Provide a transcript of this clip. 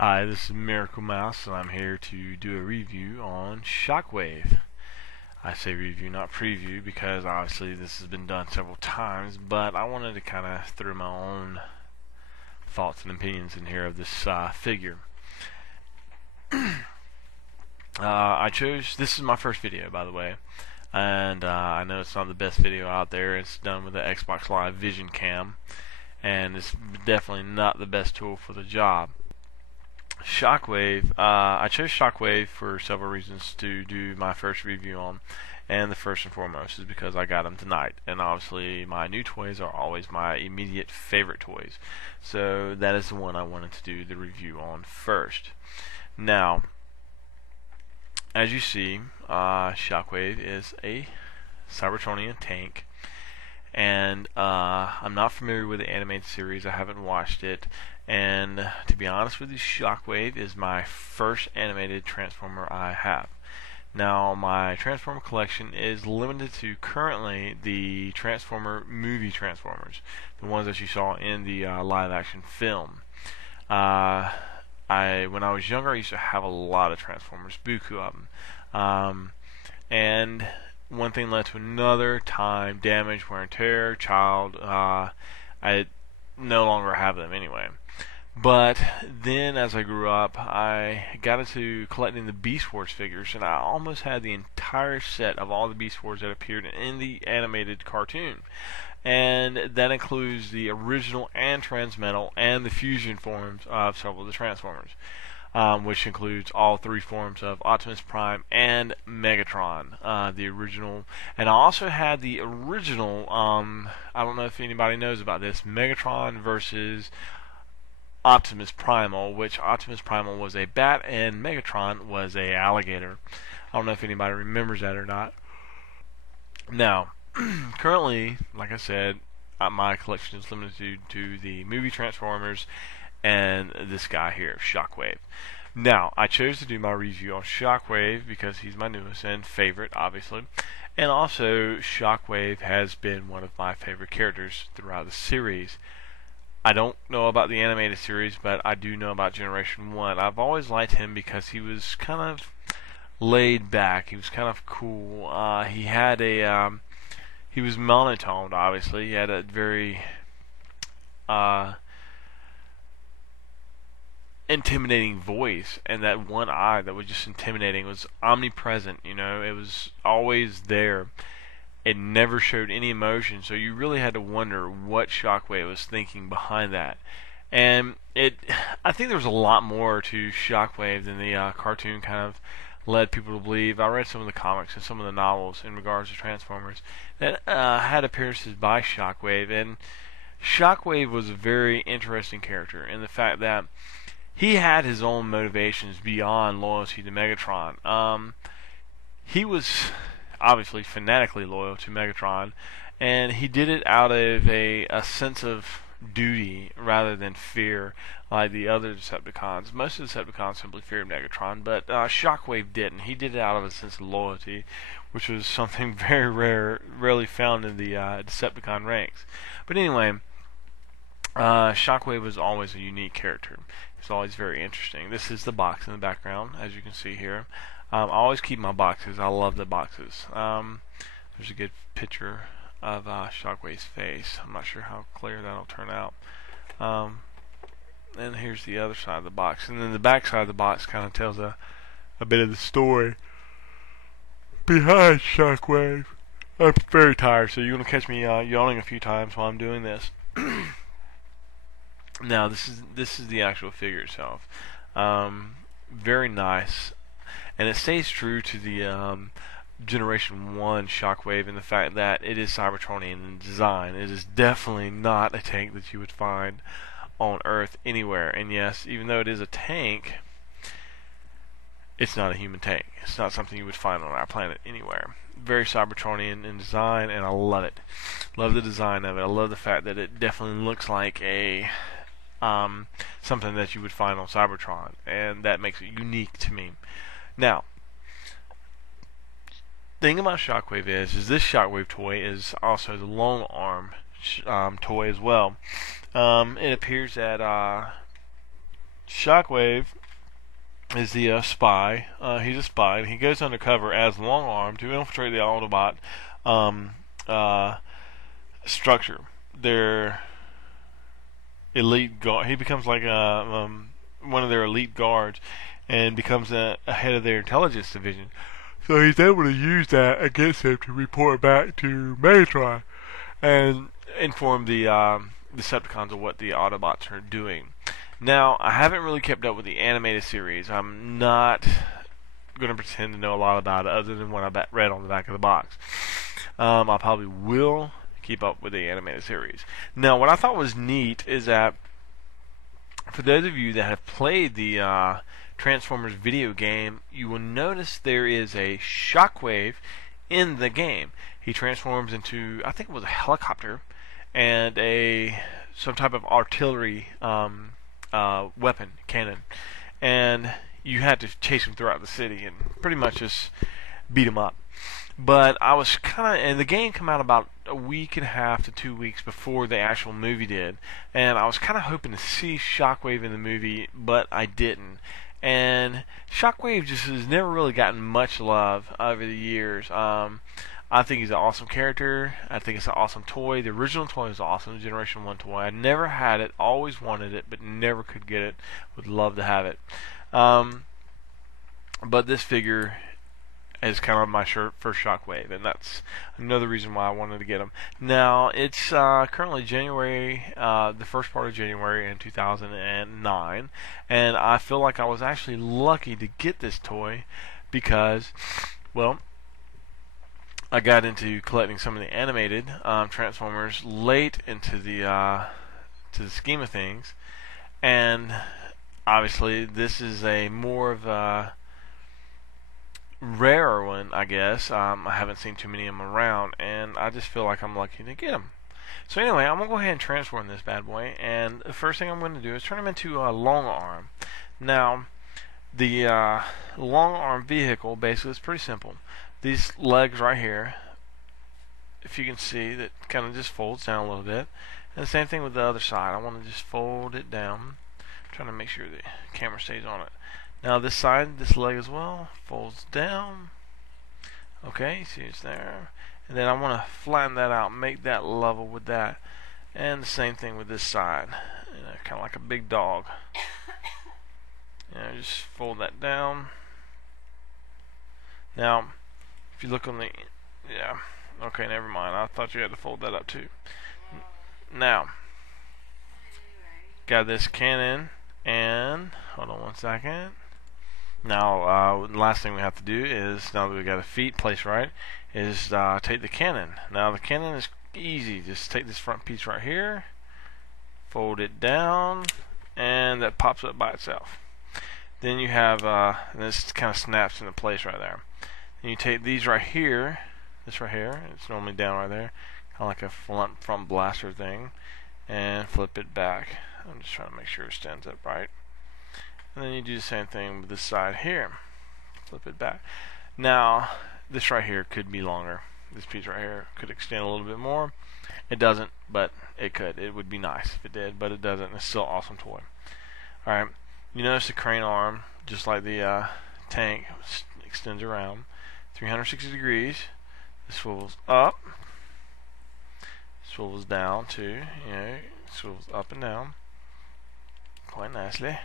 Hi, this is Miracle Mouse, and I'm here to do a review on Shockwave. I say review, not preview, because obviously this has been done several times, but I wanted to kind of throw my own thoughts and opinions in here of this figure. This is my first video, by the way, and I know it's not the best video out there. It's done with the Xbox Live Vision Cam, and it's definitely not the best tool for the job. Shockwave, I chose Shockwave for several reasons to do my first review on, and the first and foremost is because I got them tonight, and obviously my new toys are always my immediate favorite toys, so that is the one I wanted to do the review on first. Now, as you see, Shockwave is a Cybertronian tank, and I'm not familiar with the animated series. I haven't watched it, and to be honest with you, Shockwave is my first animated Transformer I have. Now, my Transformer collection is limited to currently the Transformer movie Transformers, the ones that you saw in the live-action film. When I was younger, I used to have a lot of Transformers, buku of them, and one thing led to another. Time, damage, wear and tear, child. I no longer have them anyway. But then, as I grew up, I got into collecting the Beast Wars figures, and I almost had the entire set of all the Beast Wars that appeared in the animated cartoon. And that includes the original and Transmetal and the fusion forms of several of the Transformers, which includes all three forms of Optimus Prime and Megatron, the original. And I also had the original, I don't know if anybody knows about this, Megatron versus Optimus Primal, which Optimus Primal was a bat and Megatron was a alligator. I don't know if anybody remembers that or not. Now, currently, like I said, my collection is limited to the movie Transformers and this guy here, Shockwave. Now, I chose to do my review on Shockwave because he's my newest and favorite, obviously. And also, Shockwave has been one of my favorite characters throughout the series. I don't know about the animated series, but I do know about Generation 1. I've always liked him because he was kind of laid back. He was kind of cool. He had he was monotoned, obviously. He had a very intimidating voice, and that one eye that was just intimidating. It was omnipresent, you know. It was always there. It never showed any emotion, so you really had to wonder what Shockwave was thinking behind that. And I think there was a lot more to Shockwave than the cartoon kind of led people to believe. I read some of the comics and some of the novels in regards to Transformers that had appearances by Shockwave, and Shockwave was a very interesting character in the fact that he had his own motivations beyond loyalty to Megatron. He was obviously fanatically loyal to Megatron, and he did it out of a sense of duty rather than fear like the other Decepticons. Most of the Decepticons simply feared Megatron, but Shockwave didn't. He did it out of a sense of loyalty, which was something very rarely found in the Decepticon ranks. But anyway, Shockwave was always a unique character. He's always very interesting. This is the box in the background, as you can see here. I always keep my boxes. I love the boxes. There's a good picture of Shockwave's face. I'm not sure how clear that'll turn out. And here's the other side of the box. And then the back side of the box kind of tells a bit of the story behind Shockwave. I'm very tired, so you're going to catch me yawning a few times while I'm doing this. Now, this is the actual figure itself. Very nice. And it stays true to the Generation 1 Shockwave in the fact that it is Cybertronian in design. It is definitely not a tank that you would find on Earth anywhere. And yes, even though it is a tank, it's not a human tank. It's not something you would find on our planet anywhere. Very Cybertronian in design, and I love it. Love the design of it. I love the fact that it definitely looks like a something that you would find on Cybertron, and that makes it unique to me. Now, thing about Shockwave is this Shockwave toy is also the long arm toy as well. It appears that Shockwave is the spy. He's a spy, and he goes undercover as Long Arm to infiltrate the Autobot um, uh, structure. Their elite guard. He becomes like one of their elite guards, and becomes a head of their intelligence division. So he's able to use that against him to report back to Megatron and inform the Decepticons of what the Autobots are doing. Now, I haven't really kept up with the animated series. I'm not going to pretend to know a lot about it other than what I read on the back of the box. I probably will keep up with the animated series. Now, what I thought was neat is that for those of you that have played the Transformers video game, you will notice there is a Shockwave in the game. He transforms into, I think it was a helicopter and some type of artillery weapon, cannon, and you had to chase him throughout the city and pretty much just beat him up. But I was and the game came out about a week and a half to 2 weeks before the actual movie did, and I was kind of hoping to see Shockwave in the movie, but I didn't. And Shockwave just has never really gotten much love over the years. I think he's an awesome character. I think it's an awesome toy. The original toy was awesome, the Generation 1 toy. I never had it, always wanted it, but never could get it. Would love to have it. But this figure is kind of my first Shockwave, and that's another reason why I wanted to get him. Now, it's currently January, the first part of January in 2009, and I feel like I was actually lucky to get this toy because, well, I got into collecting some of the animated Transformers late into the scheme of things, and obviously this is a more of a rarer one, I guess. I haven't seen too many of them around, and I just feel like I'm lucky to get them. So anyway, I'm going to go ahead and transform this bad boy, and the first thing I'm going to do is turn him into a Long Arm. Now, the Long Arm vehicle basically is pretty simple. These legs right here, if you can see, that kind of just folds down a little bit. And the same thing with the other side. I want to just fold it down. I'm trying to make sure the camera stays on it. Now this side, this leg as well, folds down. Okay, see it's there. And then I want to flatten that out, make that level with that. And the same thing with this side. Kind of like a big dog. Just fold that down. Now, if you look on the, okay, never mind. I thought you had to fold that up too. Now, got this cannon, and hold on one second. Now, the last thing we have to do is, now that we got the feet placed right, is take the cannon. Now, the cannon is easy. Just take this front piece right here, fold it down, and that pops up by itself. Then you have, and this kind of snaps into place right there. And you take these right here, this right here, it's normally down right there, kind of like a front blaster thing, and flip it back. I'm just trying to make sure it stands up right. And then you do the same thing with this side here. Flip it back. Now, this right here could be longer. This piece right here could extend a little bit more. It doesn't, but it could. It would be nice if it did, but it doesn't. It's still an awesome toy. Alright, you notice the crane arm, just like the tank, extends around 360 degrees. It swivels up, swivels down too, swivels up and down quite nicely.